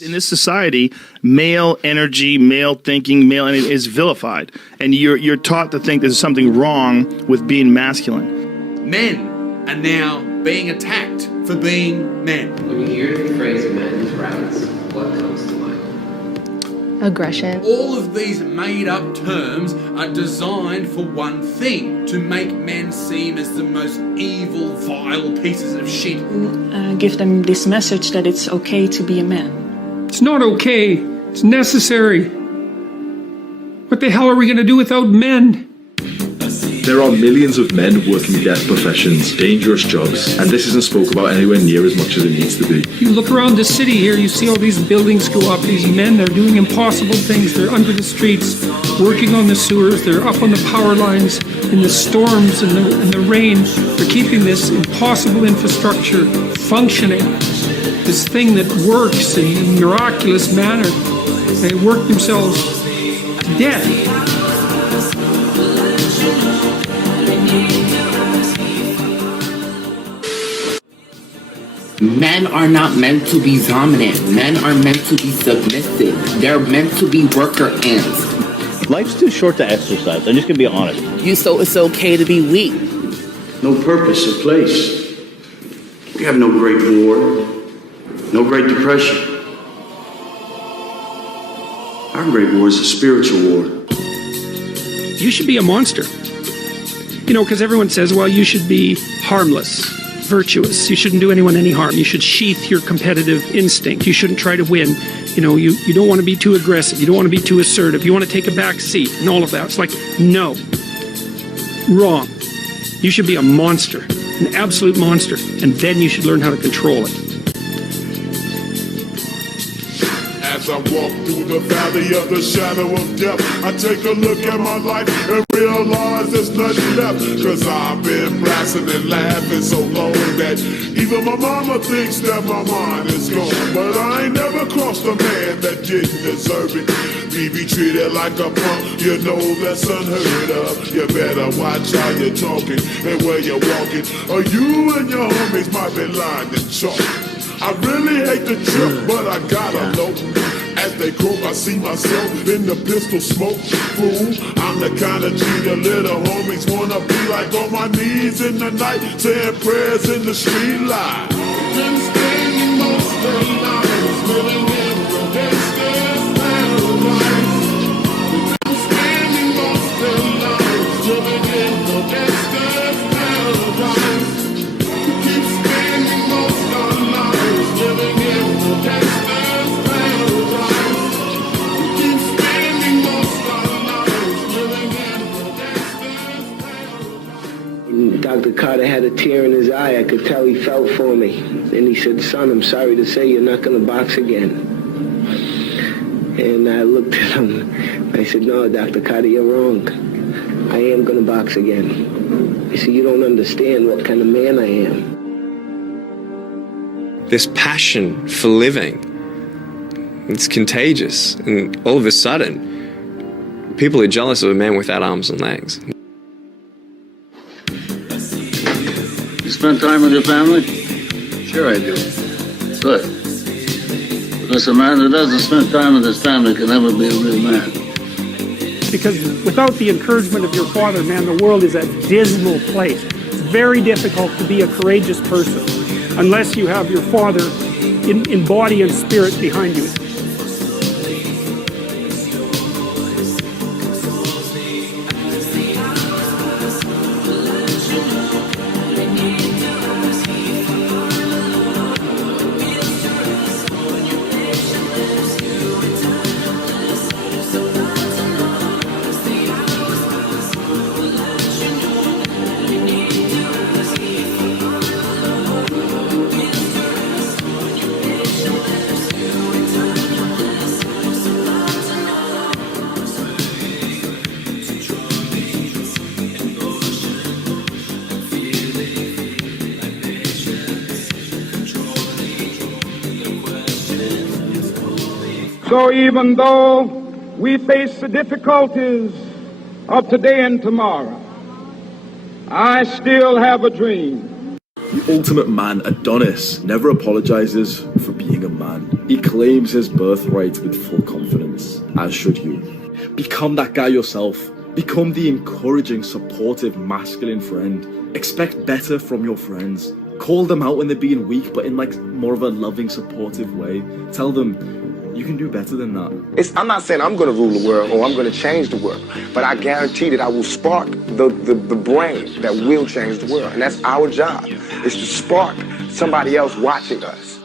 In this society, male energy, male thinking, male energy is vilified, and you're taught to think there's something wrong with being masculine. Men are now being attacked for being men. When you hear the phrase men's rights, what comes to mind? Aggression. All of these made-up terms are designed for one thing: to make men seem as the most evil, vile pieces of shit. Give them this message that it's okay to be a man. It's not okay. It's necessary. What the hell are we going to do without men? There are millions of men working death professions, dangerous jobs, and this isn't spoke about anywhere near as much as it needs to be. You look around the city here, you see all these buildings go up, these men, they're doing impossible things. They're under the streets, working on the sewers, they're up on the power lines, in the storms and the rain. They're keeping this impossible infrastructure functioning. This thing that works in a miraculous manner. They work themselves to death. Men are not meant to be dominant. Men are meant to be submissive. They're meant to be worker ants. Life's too short to exercise. I'm just gonna be honest. It's okay to be weak. No purpose or place. We have no great war. No Great Depression. Our great war is a spiritual war. You should be a monster. You know, because everyone says, well, you should be harmless, virtuous. You shouldn't do anyone any harm. You should sheath your competitive instinct. You shouldn't try to win. You know, you don't want to be too aggressive. You don't want to be too assertive. You want to take a back seat and all of that. It's like, no. Wrong. You should be a monster, an absolute monster, and then you should learn how to control it. As I walk through the valley of the shadow of death, I take a look at my life and realize there's nothing left. Cause I've been blasting and laughing so long that even my mama thinks that my mind is gone. But I ain't never crossed a man that didn't deserve it. Me be treated like a punk, you know that's unheard of. You better watch how you're talking and where you're walking, or you and your homies might be lined in chalk. I really hate the trip, but I gotta know. As they croak, I see myself in the pistol smoke. Fool, I'm the kind of G the little homies wanna be like, on my knees in the night, saying prayers in the street light. Been spending most of the night living in the gangster's paradise. Been spending most of the night living in the gangster's paradise. Keep spending most of the night living in the gangster's paradise. Keep spending most of the night living in the gangster's paradise. Dr. Carter had a tear in his eye. I could tell he felt for me. And he said, son, I'm sorry to say you're not going to box again. And I looked at him. I said, no, Dr. Carter, you're wrong. I am going to box again. I said, you don't understand what kind of man I am. This passion for living, it's contagious, and all of a sudden people are jealous of a man without arms and legs. You spend time with your family? Sure I do. Good. Because a man who doesn't spend time with his family can never be a real man. Because without the encouragement of your father, man, the world is a dismal place. It's very difficult to be a courageous person unless you have your father in body and spirit behind you. So even though we face the difficulties of today and tomorrow, I still have a dream. The ultimate man, Adonis, never apologizes for being a man. He claims his birthright with full confidence, as should you. Become that guy yourself. Become the encouraging, supportive, masculine friend. Expect better from your friends. Call them out when they're being weak, but in like more of a loving, supportive way. Tell them, you can do better than that. I'm not saying I'm going to rule the world or I'm going to change the world, but I guarantee that I will spark the brain that will change the world. And that's our job, is to spark somebody else watching us.